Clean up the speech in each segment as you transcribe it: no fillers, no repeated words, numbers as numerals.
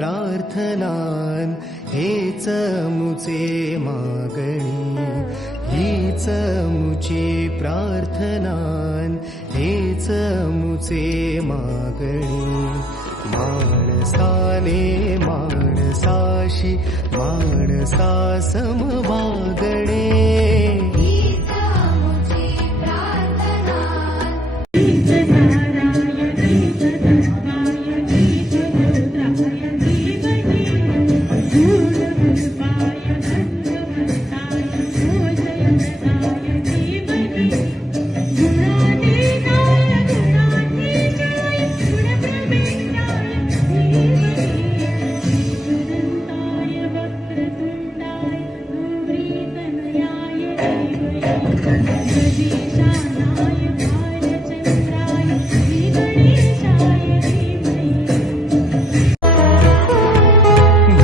प्रार्थनान हेच मुचे मागणी, हीच मुची प्रार्थनान हेच मुचे मागणी. माणसाने माणसाशी माणसा समवागणे,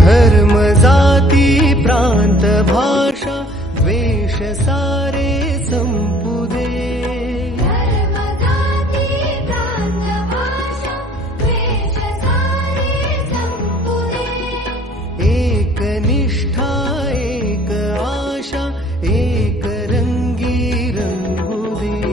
धर्म जाती प्रांत भाषा द्वेष सारे संपुदे, एक निष्ठा एक आशा एक रंगी रंगुदे.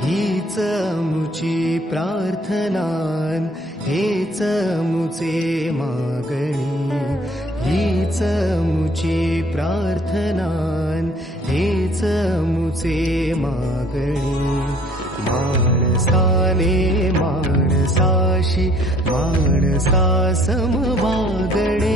हीच मुची प्रार्थनान हेच मुचे मागणी, हीच मुची प्रार्थनान हेच मुचे मागणी. माणसाने माणसाशी माणसा समवागणे,